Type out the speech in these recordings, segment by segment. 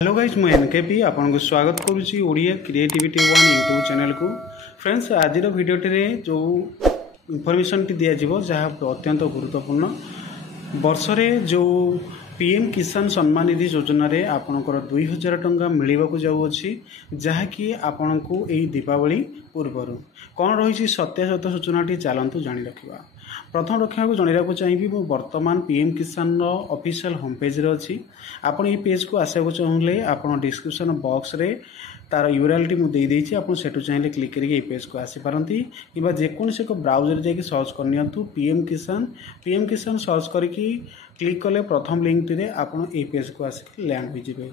Hello guys मु NKP आपको स्वागत करुच्ची Odia creativity one YouTube channel को। फ्रेंड्स आज भिडियोटी जो इनफॉरमेशन टी दिज्व जहाँ अत्यंत गुरुत्वपूर्ण वर्षरे जो पीएम किसान सम्मान निधि योजना रे आपणकर 2000 टंका मिलवाक जाऊँगी जहाँकि आपण को यही दीपावली पूर्वर कौन रही सत्यासत सूचनाटी चलतु जाणी रखा। प्रथम रखा जनवाक चाहिए मु वर्तमान पीएम किसान ऑफिशियल होम पेज रे अच्छी। आपण ये पेज को आसवाक चाहिए आप डिस्क्रिप्शन बॉक्स रे तार यूआरएल टी मुझे देती आप चाहिए क्लिक करके पेज को आसीपारती कि जेकोसी एक ब्राउजर जाकि सर्च करनी पीएम किसान सर्च करके क्लिक कले प्रथम लिंक टी आप पेज को आसिक लैंड हो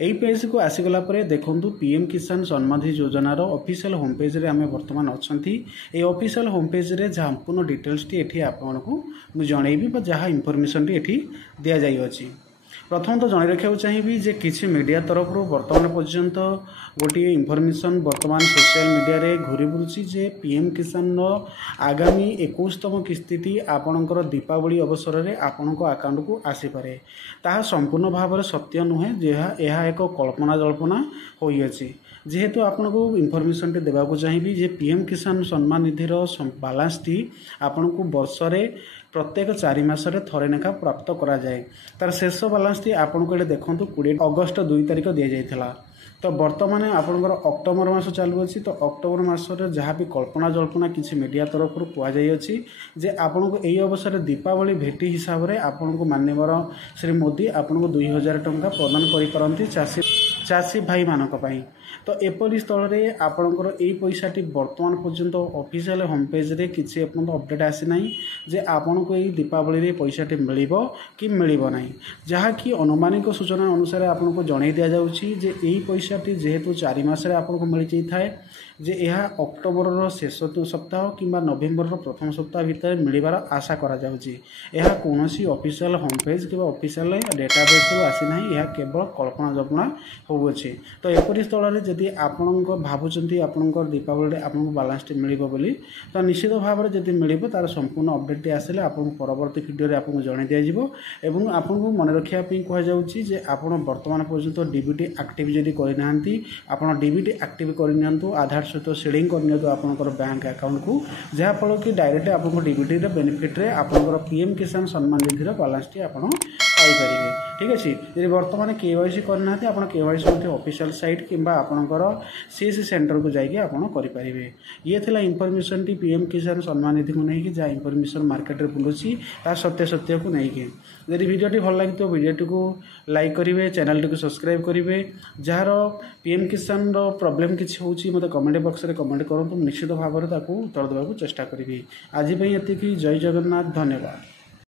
यही पेज को आसीगला देखु पीएम किसान सम्मान निधि योजनार ऑफिशियल होम पेज रे आम बर्तमान अच्छा ये ऑफिशियल होम पेज रे संपूर्ण डिटेल्स टी एठी आपको जनइबी जहाँ इनफॉरमेशन टी एठी दिया जाई अछि। प्रथम तो जन रखा चाहिए जे किसी मीडिया तरफ बर्तमान पर्यंत गोटे इनफॉरमेशन बर्तमान सोशल मीडिया रे घूरी बुलूची जे पीएम किसान आगामी 21तम किस्ती आपणकर दीपावली अवसर में आपण अकाउंट को आसीपे ताहा संपूर्ण भाव में सत्य नुहे यह एक कल्पना जल्पना होइछि। जेहेतु आपन को इनफॉरमेशन टी देवाक चाहिए जे पीएम किसान सम्मान निधिर बालांस टी आपन को वर्ष प्रत्येक 4 मासरे थरे लेखा प्राप्त करा जाए। तार शेष बालांस टी आपन को देखु 20 अगस्त 2 तारिख दि जाइथिला। तो बर्तमान आपनकर अक्टोबर मास चालू अच्छी तो अक्टोबर मासरे जहाँ भी कल्पना जल्पना किसी मीडिया तरफ कहुई जे आपन को यही अवसर दीपावली भेटी हिसाब से आपन को माननीय श्री मोदी आपन को 2000 टंका प्रदान करिपारंती चाषी भाई मानक पाई। तो एपरी स्थल में आपणकर यही पैसाटी बर्तमान पर्यंत ऑफिशियल होम पेज रे किसी अपडेट आसी ना जे आपन को यही दीपावली रे पैसाटी मिलिबो कि मिलिबो नहीं जहाँकि अनुमानिक सूचना अनुसार आपन को जणाई दिया जाउछि जे यही पैसाटी जेहेतु 4 मासरे आपन को मिल जाए जे यह अक्टोबर शेष सप्ताह कि नवेम्बर प्रथम सप्ताह भितर मिलबार आशा करा जाउछि। यह कौनसी ऑफिशियल होम पेज कि ऑफिशियल डेटाबेस रू आसी ना यह केवल कल्पना जल्पना होउछि। तो एपरी स्थल में जदि आपण भावुंट आपंकर दीपावली आपको बालांस टी मिल बोली तो निश्चित भाव में जब मिल तार संपूर्ण अपडेट टी आसिले आपको परवर्ती वीडियो आपको जन दिज्व आपको मन रखापी कहुच्छी आप बर्तमान पर्यंत डीबीटी एक्टिव जदि करना आप डीबीटी एक्टिव करनी आधार सहित सेडिंग करनी आपंकर बैंक अकाउंट को जहाँफल कि डायरेक्ट आपको डीबीटी बेनिफिट रे आपंकर पीएम किसान सम्मान निधि बालांस टी आप पाइपर। ठीक अच्छे यदि बर्तमान केवाईसी करना आप केवाईसी ऑफिशियल साइट किंबा आपणकर सीएससी सेंटर को जाइए आप करेंगे। ये थिला इनफॉरमेशन टी पीएम किसान सम्मान निधि को लेकिन जहाँ इनफॉरमेशन मार्केट में बुलूची तार सत्य को लेकिन यदि वीडियोटी भल लगी तो वीडियोटी को लाइक करेंगे चैनल टी को सब्सक्राइब करेंगे जार पीएम किसान प्रॉब्लम किसी होची मते कमेंट बॉक्स रे कमेंट करूँ निश्चित भाव में उत्तर देवाक चेष्टा करी। आज एतिकी जय जगन्नाथ धन्यवाद।